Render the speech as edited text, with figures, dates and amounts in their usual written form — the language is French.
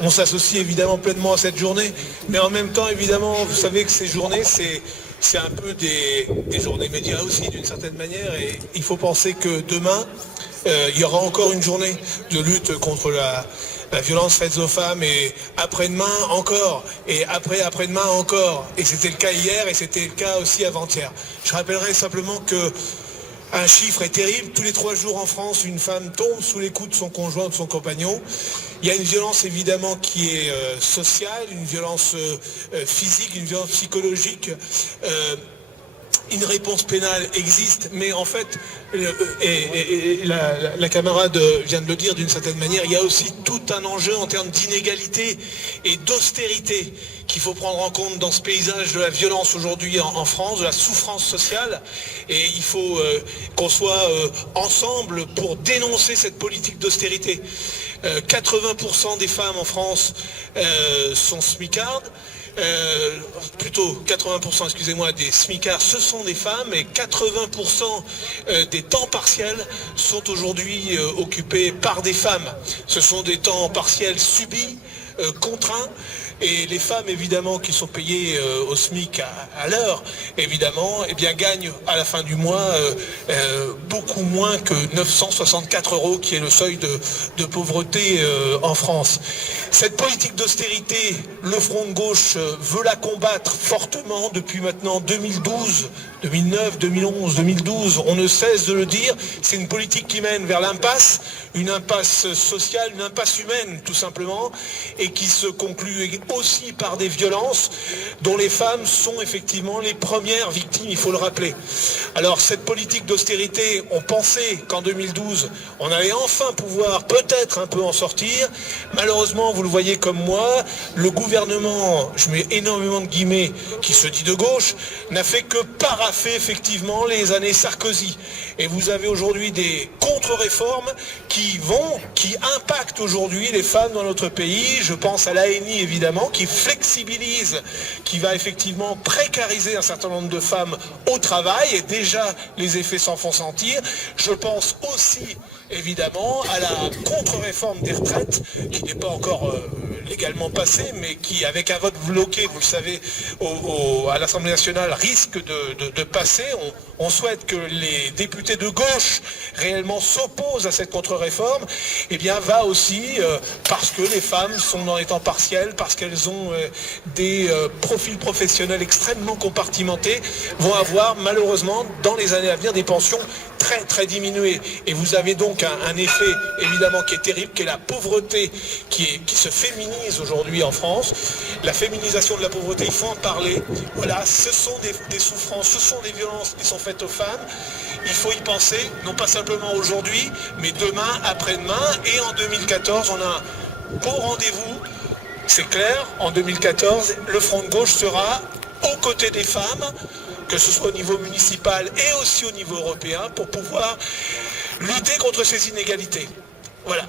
On s'associe évidemment pleinement à cette journée, mais en même temps, évidemment, vous savez que ces journées, c'est un peu des journées médias aussi, d'une certaine manière, et il faut penser que demain, il y aura encore une journée de lutte contre la violence faite aux femmes, et après-demain encore, et après-demain encore, et c'était le cas hier, et c'était le cas aussi avant-hier. Je rappellerai simplement que un chiffre est terrible, tous les 3 jours en France, une femme tombe sous les coups de son conjoint ou de son compagnon. Il y a une violence évidemment qui est sociale, une violence physique, une violence psychologique. Une réponse pénale existe, mais en fait, la camarade vient de le dire d'une certaine manière, il y a aussi tout un enjeu en termes d'inégalité et d'austérité qu'il faut prendre en compte dans ce paysage de la violence aujourd'hui en France, de la souffrance sociale, et il faut qu'on soit ensemble pour dénoncer cette politique d'austérité. 80% des femmes en France sont smicardes. Plutôt 80%, excusez-moi, des smicards, ce sont des femmes, et 80% des temps partiels sont aujourd'hui occupés par des femmes. Ce sont des temps partiels subis, contraints, et les femmes évidemment qui sont payées au SMIC à l'heure, évidemment, eh bien gagnent à la fin du mois beaucoup moins que 964 € qui est le seuil de pauvreté en France. Cette politique d'austérité, le Front de gauche veut la combattre fortement depuis maintenant 2012, 2009, 2011, 2012, on ne cesse de le dire, c'est une politique qui mène vers l'impasse, une impasse sociale, une impasse humaine tout simplement, et qui se conclut aussi par des violences dont les femmes sont effectivement les premières victimes, il faut le rappeler. Alors cette politique d'austérité, on pensait qu'en 2012, on allait enfin pouvoir peut-être un peu en sortir. Malheureusement, vous le voyez comme moi, le gouvernement, je mets énormément de guillemets, qui se dit de gauche, n'a fait que paraffer effectivement les années Sarkozy. Et vous avez aujourd'hui des contre-réformes qui impactent aujourd'hui les femmes dans notre pays. Je pense à l'ANI évidemment, qui flexibilise, qui va effectivement précariser un certain nombre de femmes au travail, et déjà les effets s'en font sentir. Je pense aussi évidemment à la contre-réforme des retraites, qui n'est pas encore légalement passée, mais qui, avec un vote bloqué, vous le savez, à l'Assemblée nationale, risque de passer. On souhaite que les députés de gauche réellement s'opposent à cette contre-réforme, et bien va aussi parce que les femmes sont dans les temps partiels, parce qu'elles ont des profils professionnels extrêmement compartimentés, vont avoir malheureusement dans les années à venir des pensions très très diminuées. Et vous avez donc un effet évidemment qui est terrible, qui est la pauvreté qui se féminise aujourd'hui en France. La féminisation de la pauvreté, il faut en parler. Voilà, ce sont des souffrances, ce sont des violences qui sont faites aux femmes. Il faut y penser, non pas simplement aujourd'hui, mais demain, après-demain, et en 2014, on a un beau rendez-vous. C'est clair, en 2014, le Front de gauche sera aux côtés des femmes, que ce soit au niveau municipal et aussi au niveau européen, pour pouvoir lutter contre ces inégalités. Voilà.